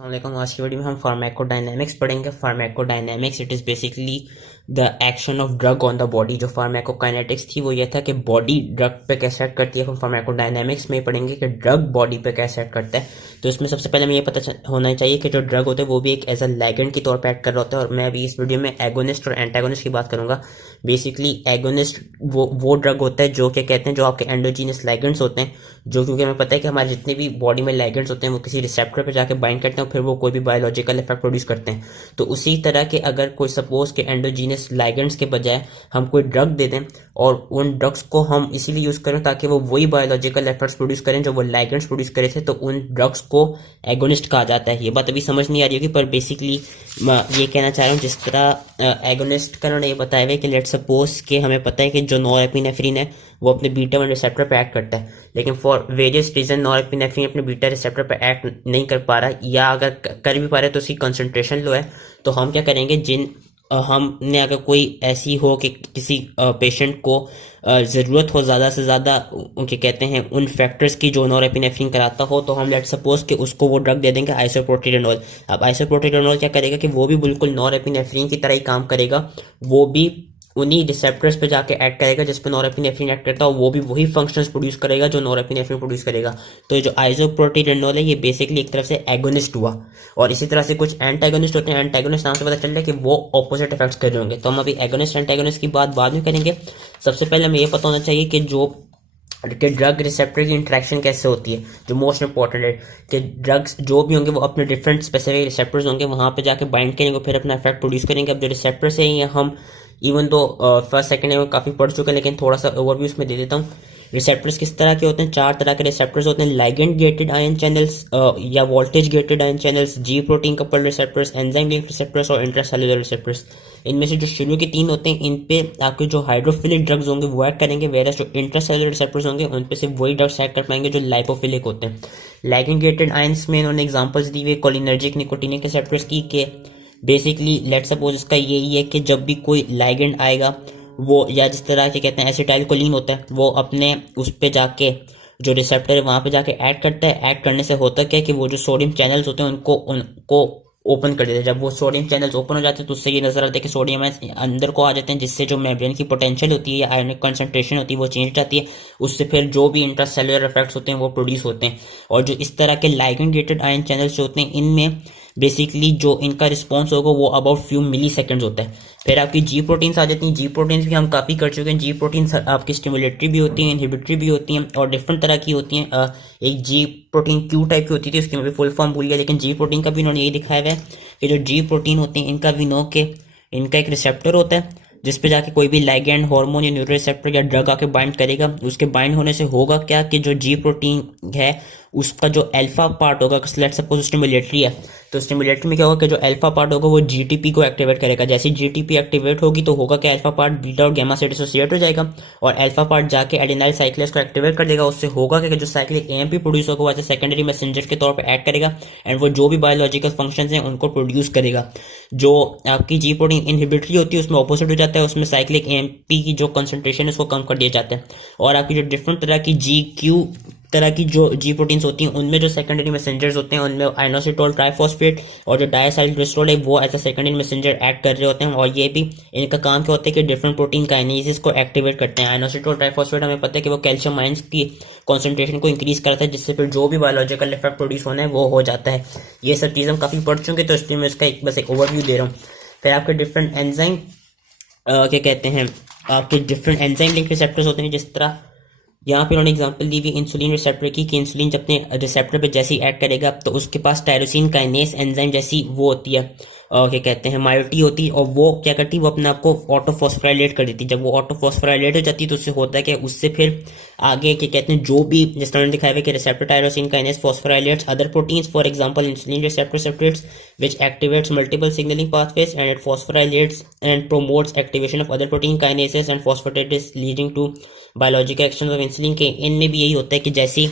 अस्सलामुअलैकुम। आज की वीडियो में हम फार्माकोडायनेमिक्स पढ़ेंगे। Pharmacodynamics it is basically the action of drug on the body. जो फार्माकोकाइनेटिक्स थी वो ये था कि बॉडी ड्रग पे कैसे एक्ट करती है। हम फार्माकोडायनेमिक्स में पढ़ेंगे कि ड्रग बॉडी पे कैसे एक्ट करता है। तो इसमें सबसे पहले हमें ये पता होना चाहिए कि जो ड्रग होते हैं वो भी एक एज अ लिगेंड की तौर पर एक्ट कर रहा होता है। और मैं अभी इस वीडियो में एगोनिस्ट और एंटागोनिस्ट की बात करूंगा। बेसिकली एगोनिस्ट वो ड्रग होता है जो क्या कहते हैं, जो आपके एंडोजीनस लिगेंड्स होते हैं, जो क्योंकि हमें पता है कि हमारे जितने भी बॉडी में लिगेंड्स होते हैं वो किसी रिसेप्टर पे जाके बाइंड करते हैं, फिर वो कोई भी बायोलॉजिकल इफेक्ट प्रोड्यूस करते हैं। तो उसी तरह के अगर कोई सपोज के एंडोजीनस लिगेंड्स के बजाय हम कोई ड्रग दे दें और उन ड्रग्स को हम इसीलिए यूज करें ताकि वो वही बायोलॉजिकल इफेक्ट्स प्रोड्यूस करें जो वो लिगेंड्स प्रोड्यूस करे थे, तो उन ड्रग्स को एगोनिस्ट कहा जाता है। ये बात अभी समझ नहीं आ रही होगी, पर बेसिकली ये कहना चाह रहा हूँ जिस तरह एगोनिस्ट का उन्होंने ये बताया है कि लेट सपोज के हमें पता है कि जो नॉरएपिनेफ्रिन है वो अपने बीटा वन रिसेप्टर पे एक्ट करता है, लेकिन फॉर वेरियस रीजन नॉरएपिनेफ्रिन अपने बीटा रिसेप्टर पे एक्ट नहीं कर पा रहा, या अगर कर भी पा रहा है तो उसकी कंसंट्रेशन लो है। तो हम क्या करेंगे, हमने अगर कोई ऐसी हो कि किसी पेशेंट को ज़रूरत हो ज़्यादा से ज़्यादा उनके कहते हैं उन फैक्टर्स की जो नॉरएपिनेफ्रिन कराता हो, तो हम लेट सपोज कि उसको वो ड्रग दे देंगे आइसोप्रोटिडेनॉल। अब आइसोप्रोटिडेनॉल क्या करेगा कि वो भी बिल्कुल नॉरएपिनेफ्रिन की तरह ही काम करेगा। वो भी उन्हीं रिसेप्टर्स पे जाके ऐड करेगा जिस पे नॉरएपिनेफ्रिन ऐड करता है, वो भी वही फंक्शंस प्रोड्यूस करेगा जो नॉरएपिनेफ्रिन प्रोड्यूस करेगा। तो जो आइसोप्रोटिडेनॉल है ये बेसिकली एक तरफ से एगोनिस्ट हुआ। और इसी तरह से कुछ एंटागोनिस्ट होते हैं। एंटागोनिस्ट नाम से पता चल रहा है कि वो ऑपोजिट इफेक्ट्स कर रहे होंगे। तो हम अभी एगोनिस्ट एंटागोनिस्ट की बात बाद में करेंगे। सबसे पहले हमें ये पता होना चाहिए कि ड्रग रिसेप्टर की इंटरेक्शन कैसे होती है। जो मोस्ट इंपॉर्टेंट है कि ड्रग्स जो भी होंगे वो अपने डिफरेंट स्पेसिफिक रिसेप्टर्स होंगे, वहां पे जाके बाइंड करेंगे, फिर अपना इफेक्ट प्रोड्यूस करेंगे। अब जो रिसेप्टर्स हैं हम इवन दो फर्स्ट सेकंड में काफ़ी पढ़ चुके हैं, लेकिन थोड़ा सा ओवरव्यू इसमें दे देता हूँ। रिसेप्टर्स किस तरह के होते हैं? 4 तरह के रिसेप्टर्स होते हैं। लिगेंड गेटेड आयन चैनल्स या वोल्टेज गेटेड आयन चैनल्स, जी protein coupled receptors, enzyme linked receptors और इंट्रासेल्युलर रिसेप्टर्स। इनमें से जो शुरू के 3 होते हैं इन पे आपके जो हाइड्रोफिलिक ड्रग्स होंगे वो एक्ट करेंगे, वेरस जो इंट्रासेल्युलर रिसेप्टर्स होंगे उन पे सिर्फ वही ड्रग्स एक्ट कर पाएंगे जो लाइपोफिलिक होते हैं। लिगेंड गेटेड आयंस में इन्होंने एग्जांपल्स दी हुई कोलिनर्जिक निकोटीनिक रिसेप्टर्स की के बेसिकली लेट सपोज इसका यही है कि जब भी कोई लिगेंड आएगा वो, या जिस तरह के कहते हैं एसिटाइल कोलिन होता है, वो अपने उस पे जाके जो रिसेप्टर है वहां पे जाके ऐड करता है। ऐड करने से होता क्या है कि वो जो सोडियम चैनल्स होते हैं उनको ओपन कर देते हैं। जब वो सोडियम चैनल्स ओपन हो जाते हैं तो उससे ये नजर आता है कि सोडियम आयंस अंदर को आ जाते हैं, जिससे जो मेम्ब्रेन की पोटेंशियल होती है या आयनिक कंसंट्रेशन होती है वो चेंज जाती है। उससे फिर जो भी इंट्रासेल्युलर इफेक्ट्स होते हैं वो प्रोड्यूस होते हैं। और जो इस तरह के लिगेंड गेटेड आयन चैनल्स जो होते हैं इनमें बेसिकली जो इनका रिस्पॉन्स होगा वो अबाउट फ्यू मिली सेकेंड्स होता है। फिर आपकी जी प्रोटीन्स आ जाती हैं। जी प्रोटीन्स भी हम काफ़ी कर चुके हैं। जी प्रोटीन्स आपकी स्टिमुलेटरी भी होती हैं, इनहिबिटरी भी होती हैं और डिफरेंट तरह की होती हैं। एक जी प्रोटीन क्यू टाइप की होती थी, उसकी मैं भी फुल फॉर्म भूल गया, लेकिन जी प्रोटीन का भी उन्होंने यही दिखाया हुआ है कि जो जी प्रोटीन होते हैं इनका भी नो के इनका एक रिसेप्टर होता है जिस पे जाके कोई भी लिगेंड, हार्मोन या न्यूरो रिसेप्टर या ड्रग आके बाइंड करेगा। उसके बाइंड होने से होगा क्या कि जो जी प्रोटीन है उसका जो अल्फा पार्ट होगा, लेट्स सपोज स्टिमुलेटरी है, तो स्टिमुलेटरी में क्या होगा कि जो अल्फा पार्ट होगा वो जीटीपी को एक्टिवेट करेगा। जैसे जीटीपी एक्टिवेट होगी तो होगा कि अल्फा पार्ट बीटा और गामा से डिसोसिएट हो जाएगा और अल्फा पार्ट जाके एडेनाइल साइक्लेस को एक्टिवेट कर देगा। उससे होगा कि जो साइक्लिक एएमपी प्रोड्यूस होगा वो एज सेकेंडरी मैसेंजर के तौर पर एक्ट करेगा एंड वो जो भी बायोलॉजिकल फंक्शंस हैं उनको प्रोड्यूस करेगा। जो आपकी जी प्रोटीन इनहिबिटरी होती है उसमें ऑपोजिट हो जाता है, उसमें साइक्लिक एएमपी की जो कंसंट्रेशन है उसको कम कर दिया जाता है। और आपकी जो डिफरेंट तरह की जी क्यू तरह की जो जी प्रोटीन्स होती हैं उनमें जो सेकेंडरी मैसेंजर्स होते हैं उनमें आइनोसिटोल ट्राइफॉस्फेट और जो डायसाइलग्लिसरॉल है वो as a secondary messenger act कर रहे होते हैं। और ये भी इनका काम क्या होता है कि डिफरेंट प्रोटीन काइनेसिस को एक्टिवेट करते हैं। आइनोसिटोल ट्राइफॉस्फेट हमें पता है कि वो कैल्शियम आयंस की कॉन्सेंट्रेशन को इंक्रीज करता है, जिससे फिर जो भी बायोलॉजिकल इफेक्ट प्रोड्यूस होना है वो हो जाता है। ये सब चीज़ हम काफ़ी पढ़ चुके हैं, तो इसलिए मैं इसका बस एक ओवरव्यू दे रहा हूँ। फिर आपके डिफरेंट एंजाइम क्या कहते हैं, आपके डिफरेंट एंजाइम लिंक रिसेप्टर्स होते हैं। जिस तरह यहाँ पे उन्होंने एग्जांपल दी हुई इंसुलिन रिसेप्टर की कि इंसुलिन जब अपने रिसेप्टर पे जैसे ही ऐड करेगा तो उसके पास टायरोसिन काइनेस एंजाइम जैसी वो होती है, क्या कहते हैं, मायोटी होती है, और वो क्या करती है वो अपने आप को ऑटोफॉस्फोराइलेट कर देती है। जब वो ऑटोफॉस्फोराइलेट हो जाती है तो उससे होता है कि उससे फिर आगे क्या कहते हैं जो भी जिस तरह दिखाया हुआ कि receptor tyrosine kinase phosphorylates other proteins, for example insulin receptor substrates which activates multiple signaling pathways and it phosphorylates and promotes activation of other protein kinases and phosphatases leading to biological actions of insulin के इनमें भी यही होता है कि जैसे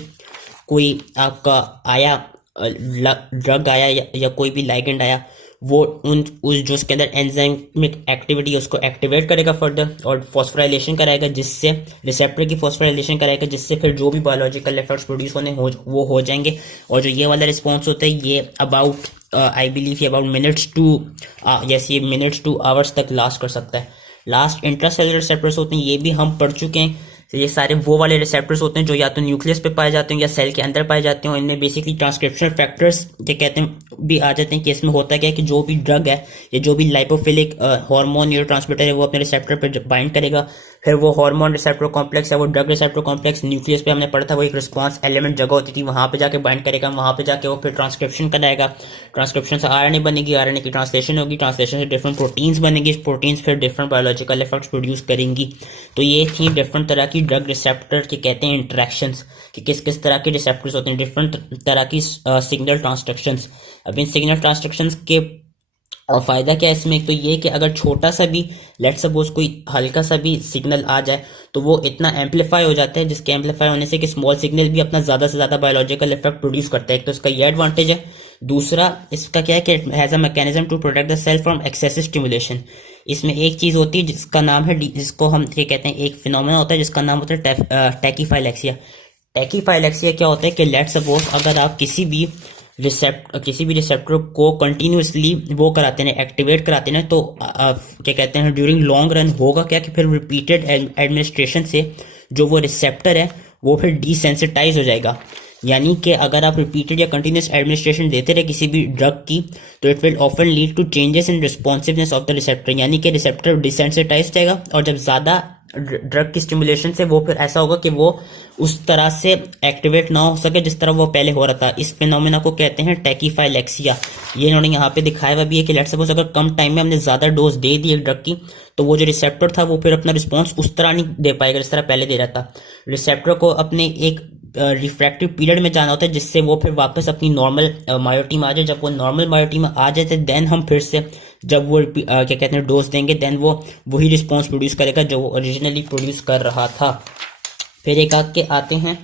कोई आपका आया ड्रग आया या कोई भी लाइगेंड आया वो उस जो उसके अंदर एंजाइमिक एक्टिविटी है उसको एक्टिवेट करेगा फर्दर, और फॉस्फोराइलेशन कराएगा, जिससे रिसेप्टर की फॉस्फोराइलेशन कराएगा, जिससे फिर जो भी बायोलॉजिकल इफेक्ट्स प्रोड्यूस होने वो हो जाएंगे। और जो ये वाला रिस्पॉन्स होता है ये अबाउट आई बिलीव ये अबाउट मिनट्स टू आवर्स तक लास्ट कर सकता है। लास्ट इंट्रासेलुलर रिसेप्टर्स होते हैं, ये भी हम पढ़ चुके हैं। तो ये सारे वो वाले रिसेप्टर्स होते हैं जो या तो न्यूक्लियस पे पाए जाते हैं या सेल के अंदर पाए जाते हैं। इनमें बेसिकली ट्रांसक्रिप्शन फैक्टर्स के कहते हैं भी आ जाते हैं कि इसमें होता क्या है कि जो भी ड्रग है या जो भी लाइपोफिलिक हार्मोन न्यूरोट्रांसमीटर है वो अपने रिसेप्टर पर बाइंड करेगा, फिर वो हार्मोन रिसेप्टर कॉम्प्लेक्स है, वो ड्रग रिसेप्टर कॉम्प्लेक्स न्यूक्लियस पे हमने पढ़ा था, वो एक रिस्पॉन्स एलिमेंट जगह होती थी, वहां पे जाके बाइंड करेगा, वहां पे जाके वो फिर ट्रांसक्रिप्शन कराएगा, ट्रांसक्रिप्शन से आरएनए बनेगी, आरएनए की ट्रांसलेशन होगी, ट्रांसलेशन से डिफरेंट प्रोटीन्स बनेगी, प्रोटीन्स फिर डिफरेंट बायोलॉजिकल इफेक्ट्स प्रोड्यूस करेंगी। तो ये थी डिफरेंट तरह की ड्रग रिसेप्टर के कहते हैं इंटरेक्शंस, कि किस किस तरह के रिसेप्टर्स होते हैं, डिफरेंट तरह की सिग्नल ट्रांसडक्शंस। अब इन सिग्नल ट्रांसडक्शंस के और फायदा क्या है इसमें, एक तो ये कि अगर छोटा सा भी लेट सपोज कोई हल्का सा भी सिग्नल आ जाए तो वो इतना एम्पलीफाई हो जाता है, जिसके एम्पलीफाई होने से कि स्मॉल सिग्नल भी अपना ज्यादा से ज्यादा बायोलॉजिकल इफेक्ट प्रोड्यूस करता है। एक तो इसका ये एडवांटेज है। दूसरा इसका क्या है कि it has a mechanism to protect the cell from excessive stimulation. इसमें एक चीज होती है जिसका नाम है, जिसको हम ये कहते हैं, एक फिनोमेना होता है जिसका नाम होता है टैकीफाइलेक्सिया। टैकीफाइलेक्सिया क्या होता है कि लेट सपोज अगर आप किसी भी रिसेप्टर को कंटिन्यूअसली वो कराते हैं, एक्टिवेट कराते हैं, तो क्या कहते हैं ड्यूरिंग लॉन्ग रन होगा क्या कि फिर रिपीटेड एडमिनिस्ट्रेशन से जो वो रिसेप्टर है वो फिर डिसेंसिटाइज हो जाएगा। यानी कि अगर आप रिपीटेड या कंटिन्यूस एडमिनिस्ट्रेशन देते रहे किसी भी ड्रग की, तो it will often lead to changes in responsiveness of the receptor, यानी कि रिसेप्टर डिसेंसिटाइज हो जाएगा, और जब ज्यादा ड्रग की स्टिमुलेशन से वो फिर ऐसा होगा कि वो उस तरह से एक्टिवेट ना हो सके जिस तरह वो पहले हो रहा था। इस फिनोमेना को कहते हैं टैकीफाइलेक्सिया। ये इन्होंने यहाँ पे दिखाया हुआ भी है कि लेट्स सपोज अगर कम टाइम में हमने ज्यादा डोज दे दी एक ड्रग की, तो वो जो रिसेप्टर था वो फिर अपना रिस्पॉन्स उस तरह नहीं दे पाएगा जिस तरह पहले दे रहा था। रिसेप्टर को अपने एक रिफ्रैक्टिव पीरियड में जाना होता है, जिससे वो फिर वापस अपनी नॉर्मल मायोटी में आ जाए। जब वो नॉर्मल मायोटी में आ जाए देन हम फिर से जब वो क्या कहते हैं डोज देंगे, देन वो वही रिस्पॉन्स प्रोड्यूस करेगा जो वो ओरिजिनली प्रोड्यूस कर रहा था। फिर एक आगे आते हैं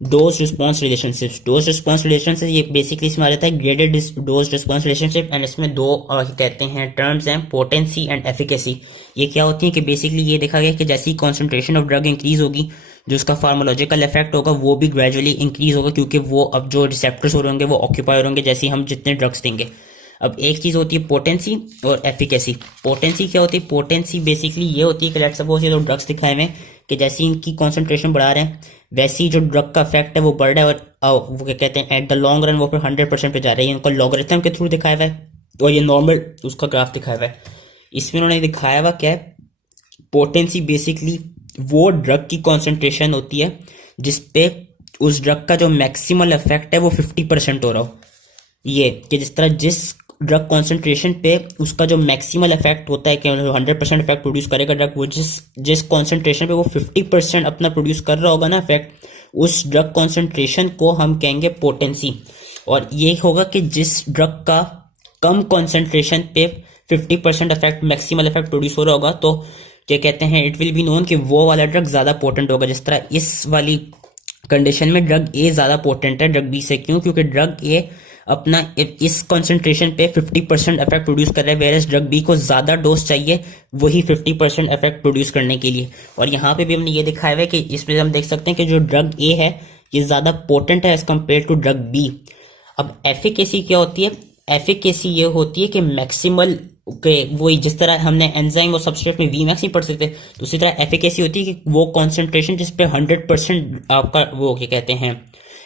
dose response relationship. Dose response relationship ये बेसिकली इसमें आ जाता है graded dose response relationship, and इसमें दो कहते हैं टर्म्स हैं, पोटेंसी एंड एफिकेसी। ये क्या होती है कि बेसिकली ये देखा गया कि जैसी कॉन्सेंट्रेशन ऑफ ड्रग इंक्रीज होगी, जो उसका फार्मोलॉजिकल इफेक्ट होगा वो भी ग्रेजुअली इंक्रीज होगा, क्योंकि वो अब जो रिसेप्टर्स हो रहे होंगे वो ऑक्यूपाई हो रहे होंगे जैसे हम जितने ड्रग्स देंगे। अब एक चीज होती है पोटेंसी और एफिकेसी। पोटेंसी क्या होती है? पोटेंसी बेसिकली ये होती है कि लेट्स सपोज ये जो ड्रग्स दिखाए हुए कि जैसे इनकी कॉन्सेंट्रेशन बढ़ा रहे हैं वैसे ही जो ड्रग का इफेक्ट है वो बढ़ रहा है, और वो क्या कहते हैं एट द लॉन्ग रन वो फिर 100% पे जा रहा है। इनको लॉगरिथम के थ्रू दिखाया हुआ है, और ये नॉर्मल उसका ग्राफ दिखाया हुआ है। इसमें उन्होंने दिखाया हुआ क्या है, पोटेंसी बेसिकली वो ड्रग की कॉन्सेंट्रेशन होती है जिसपे उस ड्रग का जो मैक्सिमल इफेक्ट है वो 50% हो रहा हो। ये कि जिस तरह जिस ड्रग कॉन्सेंट्रेशन पे उसका जो मैक्सिमल इफेक्ट होता है कि 100% इफेक्ट प्रोड्यूस करेगा ड्रग, वो जिस कॉन्सेंट्रेशन पे वो 50% अपना प्रोड्यूस कर रहा होगा ना इफेक्ट, उस ड्रग कॉन्सेंट्रेशन को हम कहेंगे पोटेंसी। और ये होगा कि जिस ड्रग का कम कॉन्सेंट्रेशन पे 50% इफेक्ट मैक्सिमल इफेक्ट प्रोड्यूस हो रहा होगा, तो क्या कहते हैं इट विल बी नोन कि वो वाला ड्रग ज्यादा पोटेंट होगा। जिस तरह इस वाली कंडीशन में ड्रग ए ज्यादा पोटेंट है ड्रग बी से। क्यों? क्योंकि ड्रग ए अपना इस कंसंट्रेशन पे 50% इफेक्ट प्रोड्यूस कर रहा है, वेरस ड्रग बी को ज्यादा डोज चाहिए वही 50% इफेक्ट प्रोड्यूस करने के लिए। और यहाँ पे भी हमने ये दिखाया है कि इसमें हम देख सकते हैं कि जो ड्रग ए है ये ज्यादा पोटेंट है as compare to drug B. अब एफिकेसी क्या होती है? एफिकेसी ये होती है कि मैक्सिमल के वही जिस तरह हमने एंजाइम और सबस्ट्रेट में वी मैक्स नहीं पढ़ सकते, तो उसी तरह एफिकेसी होती है कि वो कॉन्सेंट्रेशन जिस पे 100% आपका वो क्या कहते हैं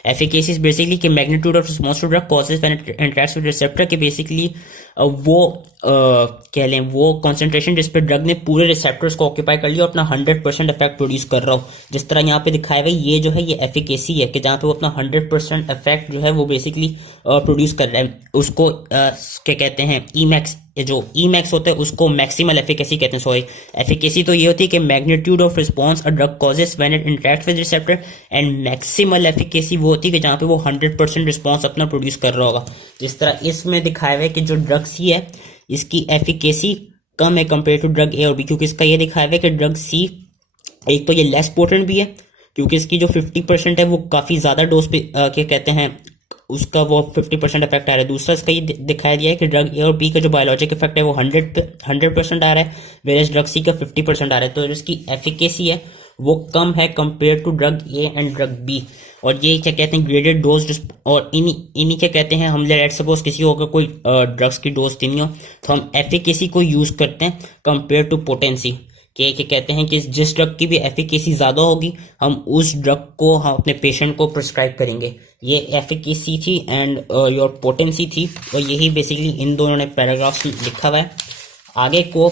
एफिकेसी बेसिकली कि magnitude of response to drug causes when it interacts with receptor के बेसिकली वो कह लें वो कॉन्सेंट्रेशन जिस पे ड्रग ने पूरे रिसेप्टर्स को ऑक्यूपाई कर लिया और अपना 100% इफेक्ट प्रोड्यूस कर रहा हो। जिस तरह यहाँ पे दिखाया हुआ ये जो है ये एफिकेसी है कि जहाँ पे वो अपना 100% इफेक्ट जो है वो बेसिकली प्रोड्यूस कर रहा है। उसको क्या कहते हैं ईमैक्स, जो ईमैक्स होता है उसको मैक्सिमल एफिकेसी कहते हैं। सॉरी, एफिकेसी तो ये होती है कि magnitude of response a drug causes when it interacts with receptor, and maximal efficacy वो होती है कि जहाँ पे वो 100% रिस्पॉन्स अपना प्रोड्यूस कर रहा होगा। जिस तरह इसमें दिखाया हुआ है कि जो ड्रग सी है इसकी एफिकेसी कम है कंपेयर टू ड्रग ए और बी, क्योंकि इसका ये दिखाया हुआ है कि ड्रग सी एक तो ये लेस पोटेंट भी है क्योंकि इसकी जो 50% है वो काफी ज्यादा डोज पे क्या कहते हैं उसका वो 50% इफेक्ट आ रहा है। दूसरा इसका ये दिखाया दिया है कि ड्रग ए और बी का जो बायोलॉजिक इफेक्ट है वो 100% आ रहा है, वेरेज ड्रग सी का 50% आ रहा है। तो इसकी एफिकेसी है वो कम है compare to drug A and drug B. और ये क्या कहते हैं ग्रेडेड डोज, और इन्हीं क्या कहते हैं, हम लेट सपोज किसी को अगर कोई ड्रग्स की डोज देनी हो तो हम एफिकेसी को यूज करते हैं कंपेयर टू पोटेंसी। कि क्या कहते हैं कि जिस ड्रग की भी एफिकेसी ज़्यादा होगी हम उस ड्रग को हम अपने पेशेंट को प्रिस्क्राइब करेंगे। ये एफिकेसी थी एंड योर पोटेंसी थी, और यही बेसिकली इन दोनों ने पैराग्राफ्स लिखा हुआ है। आगे को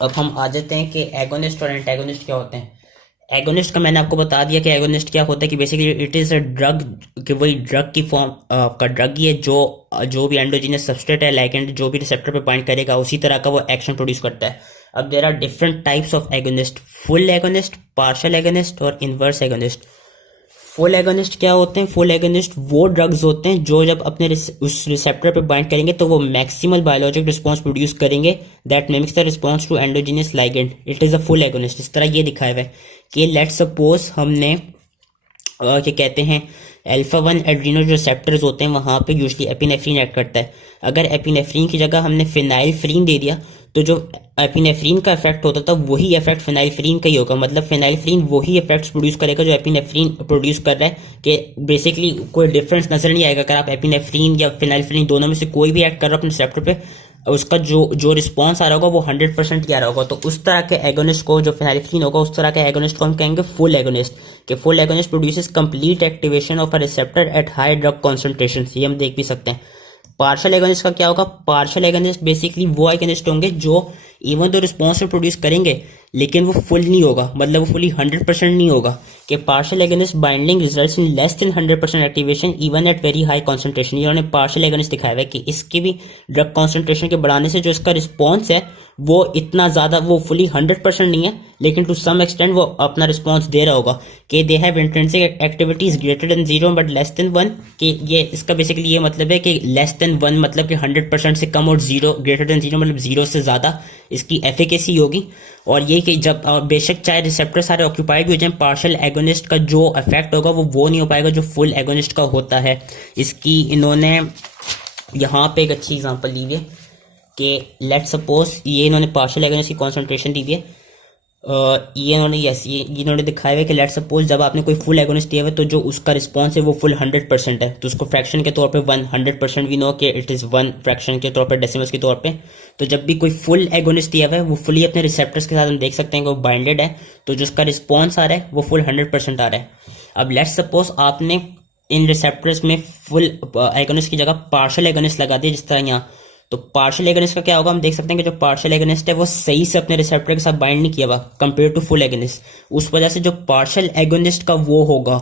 अब हम आ जाते हैं कि एगोनिस्ट और एंटागोनिस्ट क्या होते हैं। एगोनिस्ट का मैंने आपको बता दिया कि एगोनिस्ट क्या होता है, कि basically it is a drug, कि वही ड्रग की फॉर्म का ड्रग ही है जो भी एंडोजीनियस सबस्ट्रेट है लाइगेंड जो भी रिसेप्टर पे बाइंड करेगा उसी तरह का वो एक्शन प्रोड्यूस करता है। अब there are different types of agonist, full agonist, partial agonist और इनवर्स एगोनिस्ट। फुल एगोनिस्ट क्या होते हैं? फुल एगोनिस्ट वो ड्रग्स होते हैं जो जब अपने उस रिसेप्टर पे बाइंड करेंगे तो वो मैक्सिमल बायोलॉजिक रिस्पॉन्स प्रोड्यूस करेंगे that mimics the response to endogenous ligand. It is a full agonist. इस तरह ये दिखाया हुआ है कि लेट सपोज हमने क्या कहते हैं अल्फा 1 एड्रीनो जो रिसेप्टर्स होते हैं वहाँ पे यूजली एपिनेफ्रीन एक्ट करता है। अगर एपिनेफ्रीन की जगह हमने फिनाइलफ्रीन दे दिया तो जो एपिनेफ्रीन का इफेक्ट होता था वही इफेक्ट फिनाइलफ्रीन का ही होगा। मतलब फिनाइलफ्रीन वही इफेक्ट्स प्रोड्यूस करेगा जो एपिनेफ्रीन प्रोड्यूस कर रहा है, कि बेसिकली कोई डिफरेंस नजर नहीं आएगा। अगर आप एपिनेफ्रीन या फिनाइलफ्रीन दोनों में से कोई भी एक्ट कर रहे हो अपने रिसेप्टर पे, उसका जो रिस्पॉन्स आ रहा होगा वो 100% की आ रहा होगा। तो उस तरह के एगोनिस्ट को, जो फिनाइलफ्रीन होगा उस तरह के एगोनिस्ट को हम कहेंगे फुल एगोनिस्ट। कि full agonist produces complete activation of a receptor at high drug concentration. ये हम देख भी सकते हैं। पार्शियल एगोनिस्ट का क्या होगा? पार्शियल एगोनिस्ट बेसिकली वो एगोनिस्ट होंगे जो इवन तो रिस्पॉन्स में प्रोड्यूस करेंगे लेकिन वो फुल नहीं होगा, मतलब वो फुली 100% नहीं होगा। कि partial agonist binding results in less than 100% activation even at very high concentration. इन्होंने पार्शियल एगोनिस्ट दिखाया हुआ है कि इसके भी ड्रग कॉन्सेंट्रेशन के बढ़ाने से जो इसका रिस्पॉन्स है वो इतना ज़्यादा, वो फुली 100% नहीं है लेकिन टू सम एक्सटेंट वो अपना रिस्पॉन्स दे रहा होगा। कि they have intrinsic activities greater than 0 but less than 1। कि ये इसका बेसिकली ये मतलब है कि लेस देन 1 मतलब कि 100% से कम, और 0 ग्रेटर देन 0 मतलब 0 से ज़्यादा इसकी एफिकेसी होगी। और ये कि जब बेशक चाहे रिसेप्टर सारे ऑक्यूपाइड भी हो जाए, पार्शियल एगोनिस्ट का जो इफेक्ट होगा वो नहीं हो पाएगा जो फुल एगोनिस्ट का होता है। इसकी इन्होंने यहाँ पे एक अच्छी एग्जांपल दी है कि लेट सपोज ये इन्होंने पार्शियल एगोनिस्ट की कॉन्सेंट्रेशन दी है। ये इन्होंने दिखाया है कि लेट सपोज जब आपने कोई फुल एगोनिस्ट दिया है तो जो उसका रिस्पॉन्स है वो फुल 100% है, तो उसको फ्रैक्शन के तौर पे 100% वी नो कि इट इज़ 1 फ्रैक्शन के तौर पे, डेसिमल्स के तौर पे। तो जब भी कोई फुल एगोनिस्ट दिया हुआ है वो फुली अपने रिसेप्टर्स के साथ हम देख सकते हैं कि वो बाइंडेड है, तो जो उसका रिस्पॉन्स आ रहा है वो फुल 100% आ रहा है। अब लेट सपोज आपने इन रिसेप्टर्स में फुल एगोनिस्ट की जगह पार्शियल एगोनिस्ट लगा दिया, जिस तरह यहाँ। तो पार्शियल एगोनिस्ट का क्या होगा? हम देख सकते हैं कि जो पार्शियल एगोनिस्ट है वो सही से अपने रिसेप्टर के साथ बाइंड नहीं किया हुआ कंपेयर टू फुल एगोनिस्ट। उस वजह से जो पार्शियल एगोनिस्ट का वो होगा,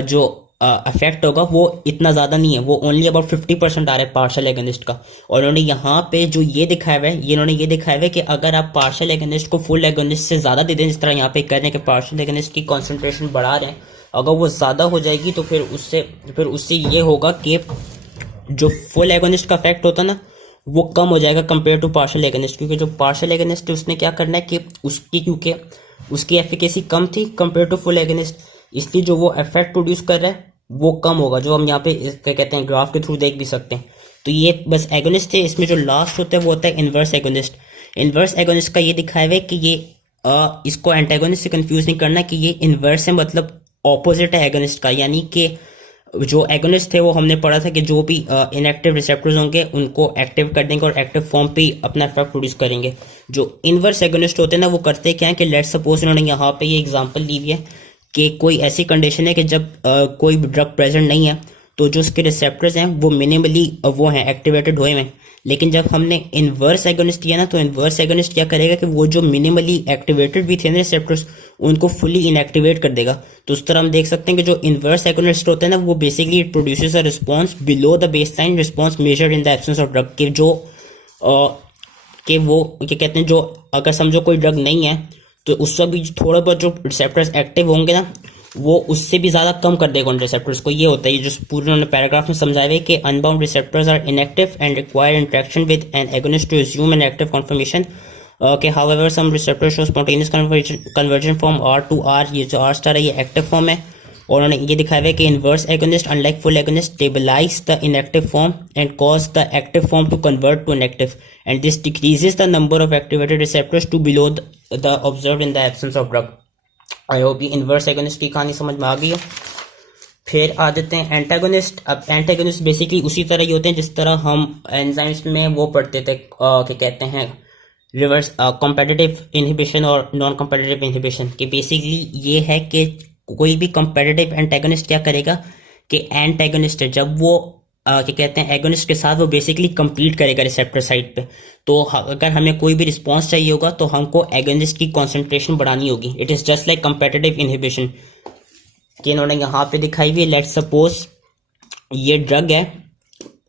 जो इफेक्ट होगा वो इतना ज़्यादा नहीं है, वो ओनली अबाउट 50% आ रहा है पार्शियल एगोनिस्ट का। और उन्होंने यहाँ पे जो ये दिखाया हुआ है, इन्होंने ये दिखाया हुआ है कि अगर आप पार्शियल एगोनिस्ट को फुल एगोनिस्ट से ज़्यादा दे दें, जिस तरह यहाँ पे कर रहे हैं कि पार्शियल एगोनिस्ट की कॉन्सेंट्रेशन बढ़ा रहे हैं, अगर वो ज़्यादा हो जाएगी तो फिर उससे ये होगा कि जो फुल एगोनिस्ट का इफेक्ट होता है ना वो कम हो जाएगा कंपेयर टू पार्शियल एगोनिस्ट। क्योंकि जो पार्शियल एगोनिस्ट है उसने क्या करना है कि क्योंकि उसकी एफिकेसी कम थी कंपेयर टू फुल एगोनिस्ट, इसलिए जो वो इफेक्ट प्रोड्यूस कर रहा है वो कम होगा, जो हम यहाँ पे क्या कहते हैं ग्राफ के थ्रू देख भी सकते हैं। तो ये बस एगोनिस्ट है। इसमें जो लास्ट होता है वो होता है इनवर्स एगोनिस्ट। इनवर्स एगोनिस्ट का ये दिखाया हुआ है कि ये इसको एंटागोनिस्ट से कंफ्यूज नहीं करना कि ये इनवर्स है, मतलब ऑपोजिट है एगोनिस्ट का। यानी कि जो एगोनिस्ट थे वो हमने पढ़ा था कि जो भी इनएक्टिव रिसेप्टर्स होंगे उनको एक्टिव कर देंगे और एक्टिव फॉर्म पे अपना इफेक्ट प्रोड्यूस करेंगे। जो इनवर्स एगोनिस्ट होते हैं ना वो करते क्या है कि लेट सपोज इन्होंने यहाँ पे ये एग्जांपल दी हुई है कि कोई ऐसी कंडीशन है कि जब कोई ड्रग प्रेजेंट नहीं है तो जो उसके रिसेप्टर्स हैं वो मिनिमली वो हैं एक्टिवेटेड हुए हैं। लेकिन जब हमने इनवर्स एगोनिस्ट दिया ना तो इनवर्स एगोनिस्ट क्या करेगा कि वो जो मिनिमली एक्टिवेटेड भी थे ना रिसेप्टर्स उनको फुली इनएक्टिवेट कर देगा। तो उस तरह हम देख सकते हैं कि जो इनवर्स एगोनिस्ट होते हैं ना वो basically it produces a response below the baseline response measured in the absence of drug. के जो कि वो क्या कहते हैं, जो अगर समझो कोई ड्रग नहीं है तो उस वक्त भी थोड़ा बहुत जो रिसेप्टर्स एक्टिव होंगे ना वो उससे भी ज़्यादा कम कर देगा उन रिसेप्टर्स को। ये होता है जो पूरे उन्होंने पैराग्राफ में समझाया है कि unbound receptors are inactive and require interaction with an agonist to assume an active conformation. कि however some receptors show spontaneous conversion from R to R. ये जो आर स्टार है ये एक्टिव फॉर्म है और उन्होंने ये दिखाया है कि inverse agonist unlike full agonist stabilize the inactive form and cause the active form to convert to inactive and this decreases the number of activated receptors to below the observed in the absence of drug. I hope ये inverse agonist की कहानी समझ में आ गई हो। फिर आ जाते हैं एंटागोनिस्ट। अब एंटागोनिस्ट बेसिकली उसी तरह ही होते हैं जिस तरह हम एंजाइम्स में वो पढ़ते थे, क्या कहते हैं, रिवर्स कॉम्पिटिटिव इनहिबिशन और नॉन कॉम्पिटिटिव इनहिबिशन। कि बेसिकली ये है कि कोई भी कॉम्पिटिटिव एंटागोनिस्ट क्या करेगा कि एंटागोनिस्ट है जब वो क्या कहते हैं एगोनिस्ट के साथ वो बेसिकली कंपीट करेगा रिसेप्टर साइड पे। तो अगर हमें कोई भी रिस्पॉन्स चाहिए होगा तो हमको एगोनिस्ट की कॉन्सेंट्रेशन बढ़ानी होगी। It is just like competitive inhibition कि इन्होंने यहाँ पे दिखाई हुई है। लेट्स सपोज ये ड्रग है,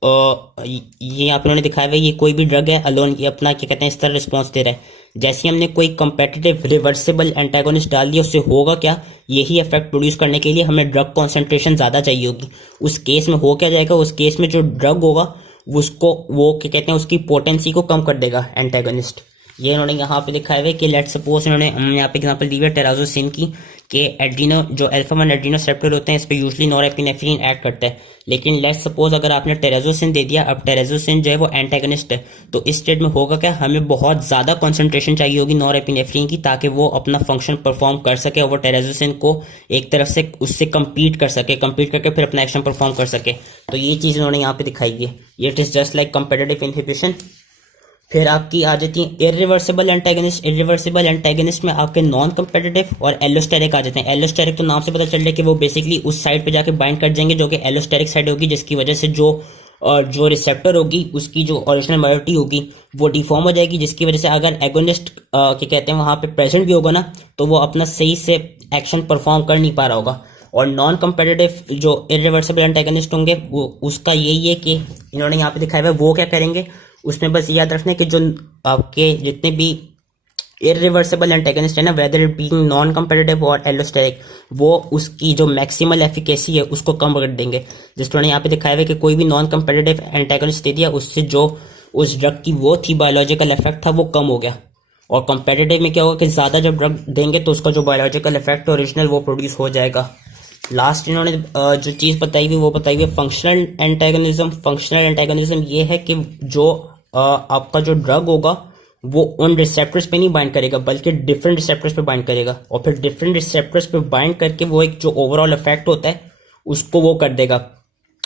ये यहाँ पे उन्होंने दिखाया हुआ है ये कोई भी ड्रग है अलोन, ये अपना क्या कहते हैं इस तरह रिस्पॉन्स दे रहा है। जैसे हमने कोई कंपेटिटिव रिवर्सिबल एंटागोनिस्ट डाल दिया उससे होगा क्या, यही इफेक्ट प्रोड्यूस करने के लिए हमें ड्रग कॉन्सेंट्रेशन ज़्यादा चाहिए होगी। उस केस में हो क्या जाएगा, उस केस में जो ड्रग होगा उसको वो क्या कहते हैं उसकी पोटेंसी को कम कर देगा एंटागोनिस्ट। ये इन्होंने यहाँ पे दिखाया हुआ है कि लेट सपोज इन्होंने यहाँ पे एग्जांपल दी है टेराजोसिन की कि एड्रीनो जो अल्फा 1 एड्रीनो रिसेप्टर होते हैं इस पे यूजुअली नॉरएपिनेफ्रिन ऐड करता है। लेकिन लेट सपोज अगर आपने टेराजोसिन दे दिया, अब टेराजोसिन जो है वो एंटागोनिस्ट है, तो इस स्टेट में होगा क्या, हमें बहुत ज़्यादा कॉन्सेंट्रेशन चाहिए होगी नॉरएपिनेफ्रिन की ताकि वो अपना फंक्शन परफॉर्म कर सके और वो टेराजोसिन को एक तरफ से उससे कम्पीट कर सके, कम्पीट करके फिर अपना एक्शन परफॉर्म कर सके। तो ये चीज़ इन्होंने यहाँ पे दिखाई है। ये it is just like competitive inhibition. फिर आपकी आ जाती है इरिवर्सिबल एंटागोनिस्ट। इरिवर्सिबल एंटागोनिस्ट में आपके नॉन कम्पिटिटिव और एलोस्टेरिक आ जाते हैं। एलोस्टेरिक तो नाम से पता चल रहा है कि वो बेसिकली उस साइड पे जाके बाइंड कर जाएंगे जो कि एलोस्टेरिक साइड होगी, जिसकी वजह से जो रिसेप्टर होगी उसकी जो ओरिजिनल मोइटी होगी वो डिफॉर्म हो जाएगी, जिसकी वजह से अगर एगोनिस्ट क्या कहते हैं वहाँ पे प्रेजेंट भी होगा ना तो वो अपना सही से एक्शन परफॉर्म कर नहीं पा रहा होगा। और नॉन कम्पिटिटिव जो इरिवर्सिबल एंटागोनिस्ट होंगे वो उसका यही है कि इन्होंने यहाँ पे दिखाया हुआ है वो क्या करेंगे, उसमें बस याद रखना कि जो आपके जितने भी इरिवर्सिबल एंटागोनिस्ट है ना, whether it being non competitive और एलोस्टेरिक, वो उसकी जो मैक्सिमल एफिकेसी है उसको कम कर देंगे। जिस तरह यहाँ पे दिखाया हुआ है कि कोई भी नॉन कम्पिटिटिव एंटागोनिस्ट दे दिया उससे जो उस ड्रग की वो थी बायोलॉजिकल इफेक्ट था वो कम हो गया। और कंपेटिटिव में क्या होगा कि ज़्यादा जब ड्रग देंगे तो उसका जो बायोलॉजिकल इफेक्ट है ओरिजिनल वो प्रोड्यूस हो जाएगा। लास्ट इन्होंने जो चीज़ बताई हुई वो बताई हुई फंक्शनल एंटागोनिज्म। फंक्शनल एंटागोनिज्म ये है कि जो आपका जो ड्रग होगा वो उन रिसेप्टर्स पे नहीं बाइंड करेगा बल्कि डिफरेंट रिसेप्टर्स पे बाइंड करेगा, और फिर डिफरेंट रिसेप्टर्स पे बाइंड करके वो एक जो ओवरऑल इफेक्ट होता है उसको वो कर देगा,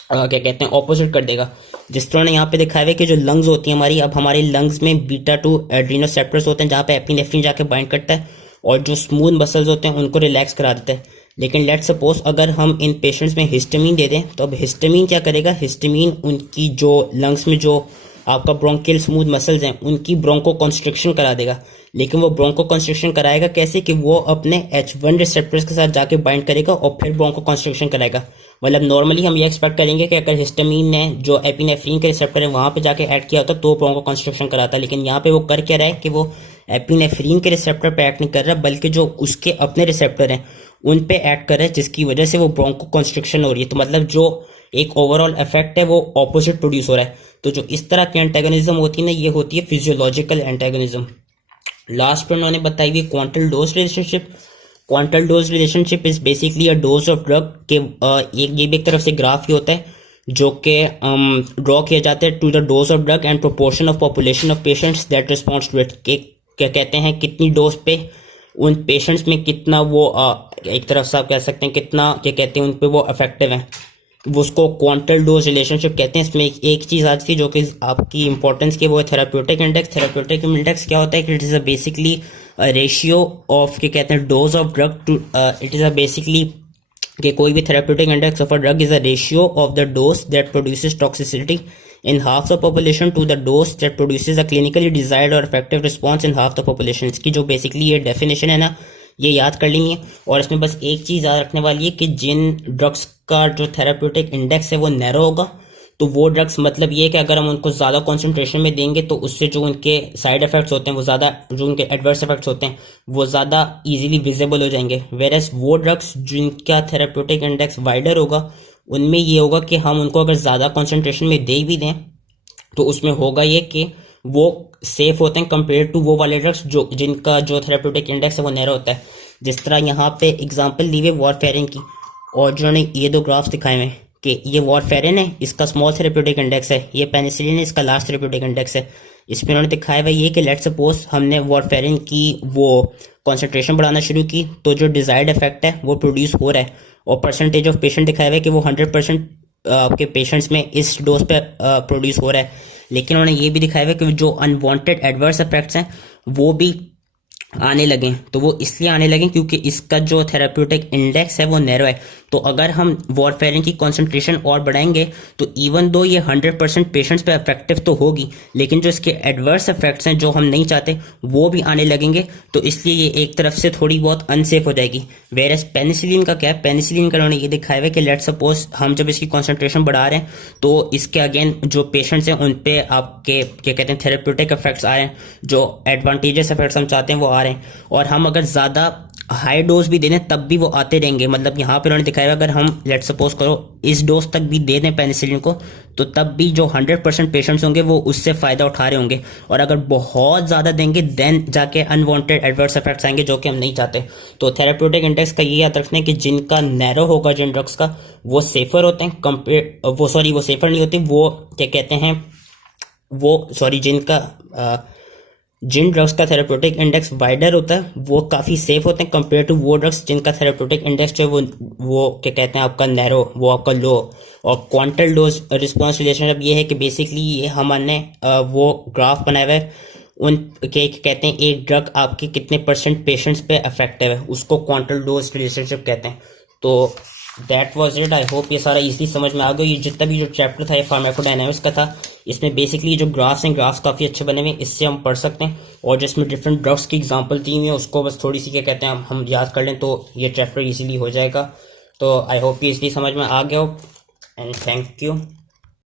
क्या कहते हैं ऑपोजिट कर देगा। जिस तरह ने यहाँ पे दिखाया हुआ है कि जो लंग्स होती है हमारी, अब हमारी लंग्स में बीटा-2 एड्रीनोसेप्टर्स होते हैं जहाँ पे एपिनेफ्रिन जाके बाइंड करता है और जो स्मूथ मसल्स होते हैं उनको रिलैक्स करा देता है। लेकिन लेट सपोज अगर हम इन पेशेंट्स में हिस्टामिन दे दें तो अब हिस्टामिन क्या करेगा, हिस्टामिन उनकी जो लंग्स में जो आपका ब्रोंकियल स्मूथ मसल्स हैं उनकी ब्रोंको कंस्ट्रिक्शन करा देगा। लेकिन वो ब्रोंको कंस्ट्रिक्शन कराएगा कैसे कि वो अपने H1 रिसेप्टर्स के साथ जाके बाइंड करेगा और फिर ब्रोंको कंस्ट्रिक्शन कराएगा। मतलब नॉर्मली हम ये एक्सपेक्ट करेंगे कि अगर हिस्टामिन ने जो एपिनेफ्रिन के रिसेप्टर है वहाँ पे जाके ऐड किया होता तो ब्रोंको कंस्ट्रिक्शन कराता, लेकिन यहाँ पे वो कर क्या रहा है कि वो एपिनेफ्रिन के रिसेप्टर पे ऐड नहीं कर रहा बल्कि जो उसके अपने रिसेप्टर हैं उन पे ऐड कर रहा है, जिसकी वजह से वो ब्रोंको कंस्ट्रिक्शन हो रही है। तो मतलब जो एक ओवरऑल इफेक्ट है वो ऑपोजिट प्रोड्यूस हो रहा है। तो जो इस तरह की एंटागोनिज्म होती है ना ये होती है फिजियोलॉजिकल एंटागोनिज्म। लास्ट पर उन्होंने बताई हुई quantal dose relationship. Quantal dose relationship is basically a dose of drug के एक ये भी एक तरफ से ग्राफ ही होता है जो कि ड्रॉ किया जाता है to the dose of drug and proportion of population of patients that responds to it. क्या कहते हैं कितनी डोज पे उन पेशेंट्स में कितना वो एक तरफ से आप कह सकते हैं कितना क्या कहते हैं उन पे वो इफेक्टिव हैं, वो उसको क्वांटल डोज रिलेशनशिप कहते हैं। इसमें एक चीज़ आज थी जो कि आपकी इंपॉर्टेंस की वो है थेराप्यूटिक इंडेक्स। थेराप्यूटिक इंडेक्स क्या होता है कि it is a basically ratio of क्या कहते हैं dose of drug to it is a basically कि कोई भी therapeutic index of a drug is a ratio of the dose that produces toxicity in half the population to the dose that produces a clinically desired or effective response in half the population। इसकी जो basically ये definition है ना ये याद कर लेनी है। और इसमें बस एक चीज़ याद रखने वाली है कि जिन ड्रग्स का जो थेराप्यूटिक इंडेक्स है वो नैरो होगा तो वो ड्रग्स मतलब ये है कि अगर हम उनको ज़्यादा कॉन्सेंट्रेशन में देंगे तो उससे जो उनके साइड इफेक्ट्स होते हैं वो ज़्यादा, जो उनके एडवर्स इफेक्ट्स होते हैं वो ज़्यादा ईजिली विजिबल हो जाएंगे। वेरएस वो ड्रग्स जिनका थेराप्यूटिक इंडेक्स वाइडर होगा उनमें ये होगा कि हम उनको अगर ज़्यादा कॉन्सेंट्रेशन में दे भी दें तो उसमें होगा ये कि वो सेफ होते हैं कंपेयर टू वो वाले ड्रग्स जो जिनका जो थेराप्यूटिक इंडेक्स है वो नैरो होता है। जिस तरह यहाँ पे एग्जांपल ली हुई वॉरफेरिन की, और जिन्होंने ये दो ग्राफ्स दिखाए हुए हैं कि ये वॉरफेरिन है, इसका स्मॉल थेरेप्यूटिक इंडेक्स है, ये पेनिसिलिन है, इसका लार्ज थेरेप्यूटिक इंडेक्स है। इसमें उन्होंने दिखाया हुआ ये कि लेट सपोज हमने वॉरफेरिन की वो कॉन्सेंट्रेशन बढ़ाना शुरू की तो जो डिजायर्ड इफेक्ट है वो प्रोड्यूस हो रहा है, और परसेंटेज ऑफ पेशेंट दिखाया हुआ है कि वो 100% आपके पेशेंट्स में इस डोज पे प्रोड्यूस हो रहा है। लेकिन उन्होंने ये भी दिखाया हुआ है कि जो अनवांटेड एडवर्स इफेक्ट्स हैं वो भी आने लगे। तो वो इसलिए आने लगे क्योंकि इसका जो थेराप्यूटिक इंडेक्स है वो नैरो है। तो अगर हम वॉरफेरिन की कॉन्सेंट्रेशन और बढ़ाएंगे तो इवन दो ये 100% पेशेंट्स पे इफेक्टिव तो होगी, लेकिन जो इसके एडवर्स इफेक्ट्स हैं जो हम नहीं चाहते वो भी आने लगेंगे। तो इसलिए ये एक तरफ से थोड़ी बहुत अनसेफ हो जाएगी। वेरस पेनिसिलिन का क्या है, पेनिसिलिन का उन्होंने ये दिखाया है कि लेट सपोज हम जब इसकी कॉन्सेंट्रेशन बढ़ा रहे हैं तो इसके अगेन जो पेशेंट्स हैं उन पे आपके क्या कहते हैं थेरेप्यूटिक इफेक्ट्स आ रहे हैं, जो एडवांटेजेस इफेक्ट्स हम चाहते हैं वो आ रहे हैं। और हम अगर ज़्यादा हाई डोज भी दे दें तब भी वो आते रहेंगे। मतलब यहाँ पे उन्होंने दिखाया अगर हम लेट सपोज करो इस डोज तक भी दे दें पेनिसिलिन को तो तब भी जो 100% पेशेंट्स होंगे वो उससे फ़ायदा उठा रहे होंगे। और अगर बहुत ज़्यादा देंगे देन जाके अनवांटेड एडवर्स इफेक्ट्स आएंगे जो कि हम नहीं चाहते। तो थेराप्यूटिक इंडेक्स का ये याद रखना है कि जिनका नैरो होगा जिन ड्रग्स का वो सेफर होते हैं कंपेयर वो सेफर नहीं होते, वो क्या कहते हैं जिन ड्रग्स का थेरेप्यूटिक इंडेक्स वाइडर होता है वो काफ़ी सेफ होते हैं कंपेयर टू वो ड्रग्स जिनका थेरेप्यूटिक इंडेक्स जो है वो क्या कहते हैं आपका नैरो, वो आपका लो। और क्वांटल डोज रिस्पॉन्स रिलेशनशिप ये है कि बेसिकली ये हमने वो ग्राफ बनाया हुआ है उन के कहते हैं एक ड्रग आपके कितने परसेंट पेशेंट्स पे अफेक्टिव है, उसको क्वांटल डोज रिलेशनशिप कहते हैं। तो that was it. I hope ये सारा इजीली समझ में आ गया। ये जितना भी जो चैप्टर था ये फार्माकोडायनामिक्स का था, इसमें बेसिकली जो ग्राफ्स हैं ग्राफ्स काफ़ी अच्छे बने हुए हैं, इससे हम पढ़ सकते हैं। और जिसमें डिफरेंट ड्रग्स की एग्जांपल दी हुई है उसको बस थोड़ी सी क्या कहते हैं हम याद कर लें तो ये चैप्टर इजीली हो जाएगा। तो आई होप ये इजीली समझ में आ गया हो एंड थैंक यू।